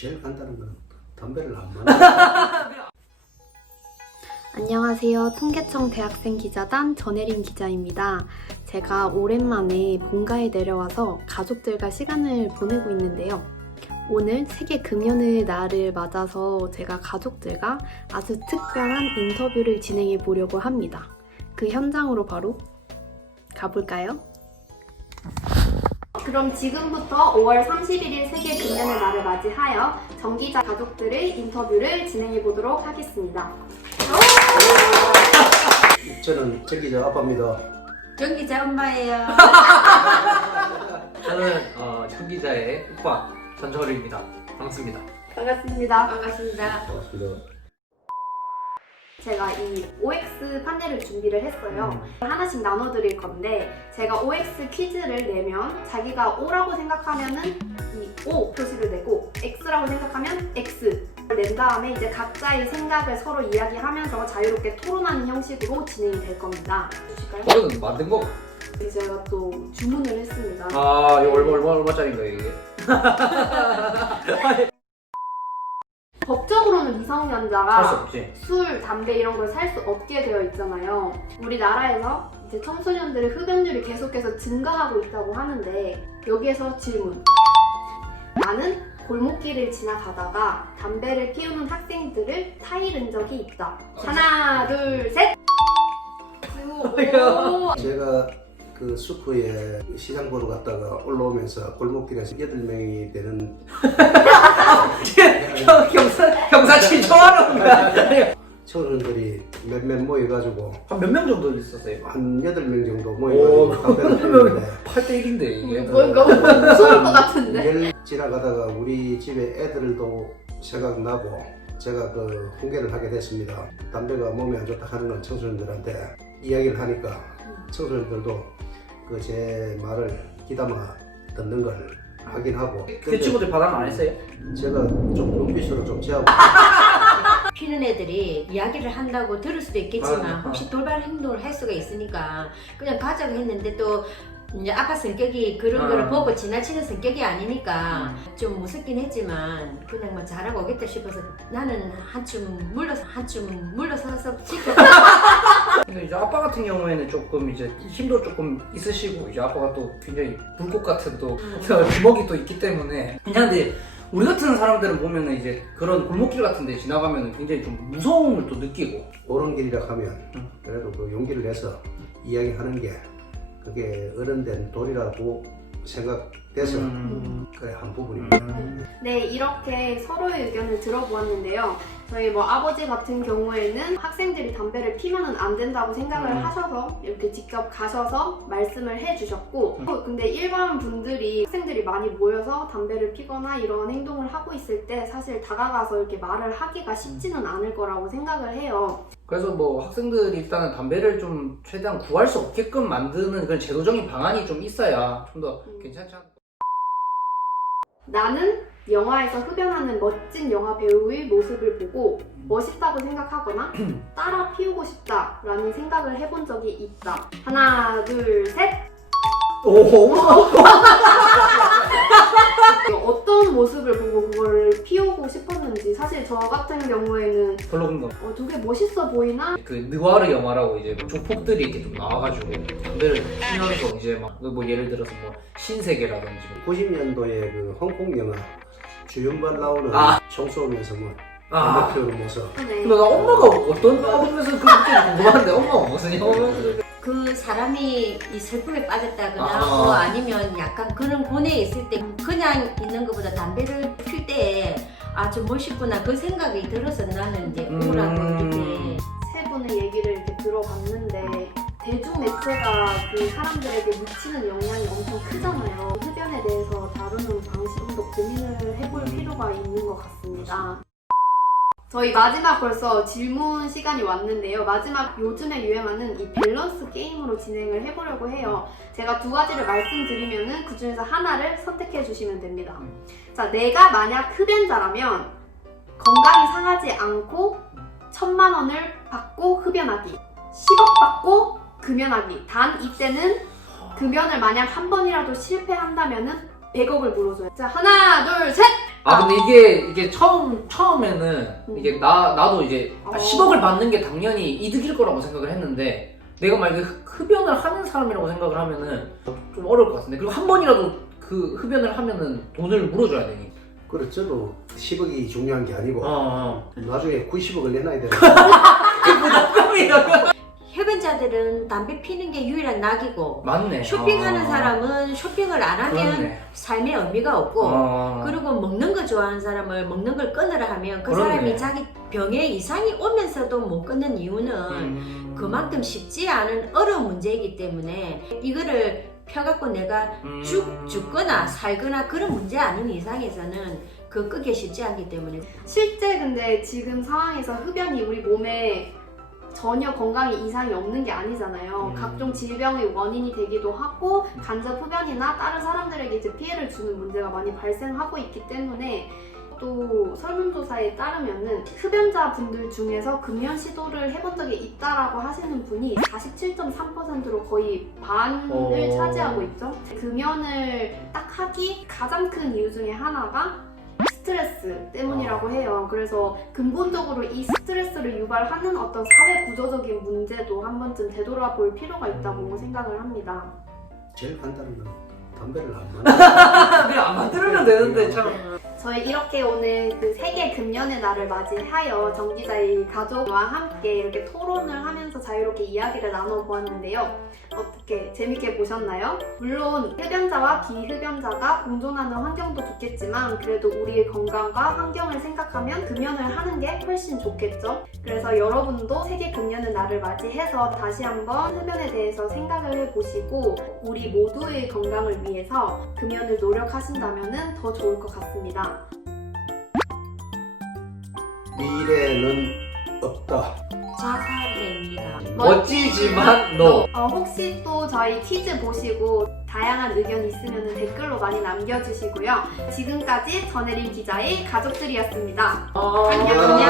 제일 간단한 건 담배를 안 마는. 안녕하세요. 통계청 대학생 기자단 전혜린 기자입니다. 제가 오랜만에 본가에 내려와서 가족들과 시간을 보내고 있는데요. 오늘 세계 금연의 날을 맞아서 제가 가족들과 아주 특별한 인터뷰를 진행해 보려고 합니다. 그 현장으로 바로 가볼까요? 그럼 지금부터 5월 31일 세계 금연의 날을 맞이하여 정기자 가족들의 인터뷰를 진행해 보도록 하겠습니다. 저는 정기자 아빠입니다. 정기자 엄마예요. 저는 청기자의 오빠 전철우입니다. 반갑습니다. 반갑습니다. 반갑습니다. 반갑습니다. 제가 이 OX 판넬을 준비를 했어요. 하나씩 나눠드릴 건데 제가 OX 퀴즈를 내면 자기가 O라고 생각하면은 이 O 표시를 내고 X라고 생각하면 X를 낸 다음에 이제 각자의 생각을 서로 이야기하면서 자유롭게 토론하는 형식으로 진행이 될 겁니다. 주실까요? 이거는 만든 거? 제가 또 주문을 했습니다. 아, 이거 얼마짜리인가요 이게? 법적으로는 살 수 미성년자가 없지. 술, 담배 이런 걸 살 수 없게 되어 있잖아요. 우리나라에서 이제 청소년들의 흡연율이 계속해서 증가하고 있다고 하는데 여기에서 질문. 나는 골목길을 지나가다가 담배를 피우는 학생들을 타이른 적이 있다. 하나, 둘, 셋! 오. 제가 그 수프에 시장 보러 갔다가 올라오면서 골목길에서 8명이 되는 경사치 좋아하는 거야. 청소년들이 몇몇 모여가지고 한 몇 명 정도 있었어요? 한 8명 정도 오, 모여가지고 담배를 피우는데 8대 1인데 이게. 너무 무서울 것 같은데? 길 지나가다가 우리 집에 애들도 생각나고 제가 그 훈계를 하게 됐습니다. 담배가 몸에 안 좋다 하는 건 청소년들한테 이야기를 하니까 청소년들도 그 제 말을 귀담아 듣는 걸 하긴 하고. 그 친구들 바람 안 했어요? 제가 좀 눈빛으로 좀 제하고 피는 애들이 이야기를 한다고 들을 수도 있겠지만 맞아. 혹시 돌발 행동을 할 수가 있으니까 그냥 가자고 했는데 또 이제 아빠 성격이 그런 거를 보고 지나치는 성격이 아니니까 좀 무섭긴 했지만 그냥 뭐 잘하고 오겠다 싶어서 나는 한춤 물러서서 지켜. 근데 이제 아빠 같은 경우에는 조금 이제 힘도 조금 있으시고 이제 아빠가 또 굉장히 불꽃 같은 또 주먹이 또 있기 때문에 근데 우리 같은 사람들은 보면은 이제 그런 골목길 같은 데 지나가면은 굉장히 좀 무서움을 또 느끼고 옳은 길이라 하면 그래도 그 용기를 내서 이야기하는 게 그게 어른된 도리라고 생각돼서 그래 한 부분입니다. 네, 이렇게 서로의 의견을 들어보았는데요. 저희 뭐 아버지 같은 경우에는 학생들이 담배를 피면은 안 된다고 생각을 하셔서 이렇게 직접 가셔서 말씀을 해주셨고, 근데 일반 분들이 학생들이 많이 모여서 담배를 피거나 이런 행동을 하고 있을 때 사실 다가가서 이렇게 말을 하기가 쉽지는 않을 거라고 생각을 해요. 그래서 뭐 학생들이 일단은 담배를 좀 최대한 구할 수 없게끔 만드는 그런 제도적인 방안이 좀 있어야 좀 더 괜찮지 않을까. 나는 영화에서 흡연하는 멋진 영화 배우의 모습을 보고 멋있다고 생각하거나 따라 피우고 싶다라는 생각을 해본 적이 있다. 하나, 둘, 셋! 오, 어떤 모습을 보고 그걸 피우고 싶었는지 사실 저 같은 경우에는 별로 그런 거. 되게 멋있어 보이나? 그 느와르 영화라고 이제 뭐 조폭들이 이렇게 좀 나와가지고 담배를 피면서 이제 막 뭐 예를 들어서 뭐 신세계라든지 90년도에 그 홍콩 영화 주연반 나오는 총 쏘면서 뭐 담배 피우는 모습. 네. 근데 나 엄마가 어떤 보면서 그게 궁금한데 엄마가 무슨 영화면서 그 사람이 이 슬픔에 빠졌다거나 아. 아니면 약간 그런 고뇌에 있을 때 그냥 있는 것보다 담배를 필 때 아 좀 멋있구나 그 생각이 들어서 나는 이제 우울하고 이렇게 세 분의 얘기를 이렇게 들어봤는데 대중 매체가 그 사람들에게 미치는 영향이 엄청 크잖아요. 흡연에 대해서 다루는 방식도 고민을 해볼 필요가 있는 것 같습니다. 저희 마지막 벌써 질문 시간이 왔는데요. 마지막 요즘에 유행하는 이 밸런스 게임으로 진행을 해보려고 해요. 제가 두 가지를 말씀드리면은 그 중에서 하나를 선택해 주시면 됩니다. 자, 내가 만약 흡연자라면 건강이 상하지 않고 1,000만 원을 받고 흡연하기, 10억 받고 금연하기. 단 이때는 금연을 만약 한 번이라도 실패한다면은 100억을 물어줘요. 자, 하나, 둘, 셋! 아 근데 이게 처음에는 이게 나도 이제 10억을 받는 게 당연히 이득일 거라고 생각을 했는데 내가 만약에 흡연을 하는 사람이라고 생각을 하면은 좀 어려울 것 같은데 그리고 한 번이라도 그 흡연을 하면은 돈을 물어줘야 되니. 그렇죠. 10억이 중요한 게 아니고 나중에 90억을 내놔야 되는 흡연자들은 담배 피는 게 유일한 낙이고 맞네. 쇼핑하는 사람은 쇼핑을 안 하면 그렇네. 삶의 의미가 없고 그리고 먹는 거 좋아하는 사람을 먹는 걸 끊으라 하면 그 그러네. 사람이 자기 병에 이상이 오면서도 못 끊는 이유는 그만큼 쉽지 않은 어려운 문제이기 때문에 이거를 펴갖고 내가 죽거나 살거나 그런 문제 아닌 이상에서는 그 끄기 쉽지 않기 때문에. 실제 근데 지금 상황에서 흡연이 우리 몸에 전혀 건강에 이상이 없는 게 아니잖아요. 각종 질병의 원인이 되기도 하고 간접 흡연이나 다른 사람들에게 이제 피해를 주는 문제가 많이 발생하고 있기 때문에 또 설문조사에 따르면은 흡연자 분들 중에서 금연 시도를 해본 적이 있다라고 하시는 분이 47.3%로 거의 반을 차지하고 있죠. 금연을 딱 하기 가장 큰 이유 중에 하나가 스트레스 때문이라고 해요. 그래서 근본적으로 이 스트레스를 유발하는 어떤 사회 구조적인 문제도 한 번쯤 되돌아볼 필요가 있다고 생각을 합니다. 제일 간단한 건 담배를 안 만들어. 그냥 안 만들면 되는데 참. 저희 이렇게 오늘 그 세계 금연의 날을 맞이하여 정 기자의 가족과 함께 이렇게 토론을 하면서 자유롭게 이야기를 나눠보았는데요. 어떻게 재밌게 보셨나요? 물론 흡연자와 비흡연자가 공존하는 환경도 좋겠지만 그래도 우리의 건강과 환경을 생각하면 금연을 하는 게 훨씬 좋겠죠? 그래서 여러분도 세계 금연의 날을 맞이해서 다시 한번 흡연에 대해서 생각을 해보시고 우리 모두의 건강을 위해서 금연을 노력하신다면 더 좋을 것 같습니다. 미래는 없다. 자살행위다. 멋지지만 너. 혹시 또 저희 퀴즈 보시고 다양한 의견 있으면 댓글로 많이 남겨주시고요. 지금까지 전혜린 기자의 가족들이었습니다. 안녕.